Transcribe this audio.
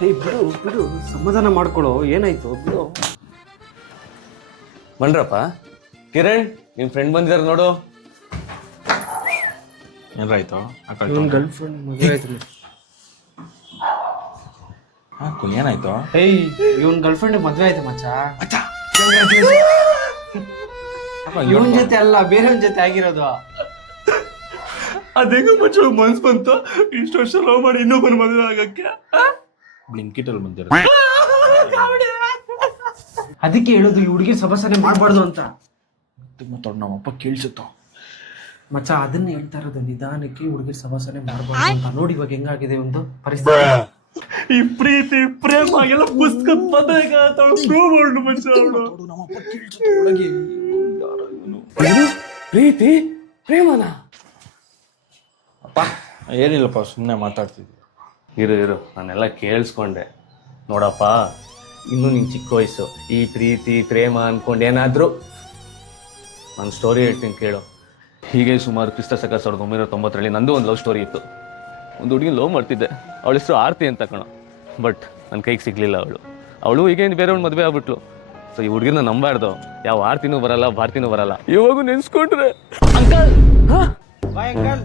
ಬಿಡು ಬಿಡು, ಸಮಾಧಾನ ಮಾಡ್ಕೊಳ್ಳೋ. ಏನಾಯ್ತು ಬಿಡು. ಬನ್ರಪ್ಪ. ಕಿರಣ್, ನಿಮ್ ಫ್ರೆಂಡ್ ಬಂದಿದ್ದಾರೆ ನೋಡು. ಏನಾಯ್ತು? ಇವನ್ ಗರ್ಲ್ ಫ್ರೆಂಡ್ ಮದುವೆ ಆಯ್ತು. ಏನಾಯ್ತು? ಇವನ್ ಗರ್ಲ್ ಫ್ರೆಂಡ್ ಮದ್ವೆ ಆಯ್ತು ಮಚ್ಚ. ಇವನ್ ಜೊತೆ ಅಲ್ಲ, ಬೇರೆಯವ್ರ ಜೊತೆ ಆಗಿರೋದು. ಅದೇಗ ಮಚ್ಚ ಮನ್ಸ್ ಬಂತು ಇಷ್ಟು ವರ್ಷ ಲವ್ ಮಾಡಿ ಇನ್ನೊಬ್ಬನ ಮದುವೆ ಆಗಕ್ಕೆ. ಬ್ಲಿಂಕಿಟ್ ಅಲ್ಲಿ ಬಂದಿರ. ಅದಕ್ಕೆ ಹೇಳೋದು ಈ ಹುಡುಗಿ ಸಬಸನೆ ಮಾಡ್ಬಾರ್ದು ಅಂತ. ಮಾತಾಡ್ ನಮ್ಮಪ್ಪ ಕೇಳಿಸುತ್ತೋ ಮಚ್ಚ. ಅದನ್ನ ಹೇಳ್ತಾ ಇರೋದು, ನಿಧಾನಕ್ಕೆ ಹುಡುಗಿ ಸಬಸನೆ ಮಾಡ್ಬಾರ್ದು ಅಂತ. ನೋಡಿ ಇವಾಗ ಹೆಂಗಾಗಿದೆ ಒಂದು ಪರಿಸ್ಥಿತಿ. ಈ ಪ್ರೀತಿ ಪ್ರೇಮ ಎಲ್ಲ ಪುಸ್ತಕದ ಪದಕ ಪ್ರೂವ್ ಮಾಡು ಮಚ್ಚ. ನಮ್ಮಪ್ಪ ಕೇಳಿಸುತ್ತೋ ಒಳಗೆ. ಪ್ರೀತಿ ಪ್ರೇಮನ? ಅಪ್ಪ ಏನಿಲ್ಲಪ್ಪ, ಸುಮ್ಮನೆ ಮಾತಾಡ್ತಿದ್ದೆ. ಇರು ನಾನೆಲ್ಲ ಕೇಳಿಸ್ಕೊಂಡೆ. ನೋಡಪ್ಪ, ಇನ್ನೂ ನಿನ್ ಚಿಕ್ಕ ವಯಸ್ಸು. ಈ ಪ್ರೀತಿ ಪ್ರೇಮ ಅನ್ಕೊಂಡು ಏನಾದ್ರು ನಾನು ಸ್ಟೋರಿ ಹೇಳ್ತೀನಿ ಕೇಳು. ಹೀಗೆ ಸುಮಾರು ಕ್ರಿಸ್ತ ಶಕ 1990ರಲ್ಲಿ ನಂದು ಒಂದು ಲವ್ ಸ್ಟೋರಿ ಇತ್ತು. ಒಂದು ಹುಡುಗಿ ಲವ್ ಮಾಡ್ತಿದ್ದೆ. ಅವಳ ಹೆಸರು ಆರ್ತಿ ಅಂತ ಕಣೋ. ಬಟ್ ನನ್ನ ಕೈಗೆ ಸಿಗ್ಲಿಲ್ಲ ಅವಳು ಈಗೇನು ಬೇರೆಯವ್ನ ಮದುವೆ ಆಗ್ಬಿಟ್ಲು. ಸೊ ಈ ಹುಡುಗಿನ ನಂಬಾರ್ದು. ಯಾವ ಆರ್ತಿನೂ ಬರಲ್ಲ, ಭಾರತಿನೂ ಬರಲ್ಲ. ಇವಾಗೂ ನೆನ್ಸ್ಕೊಂಡ್ರೆ ಅಂಕಲ್.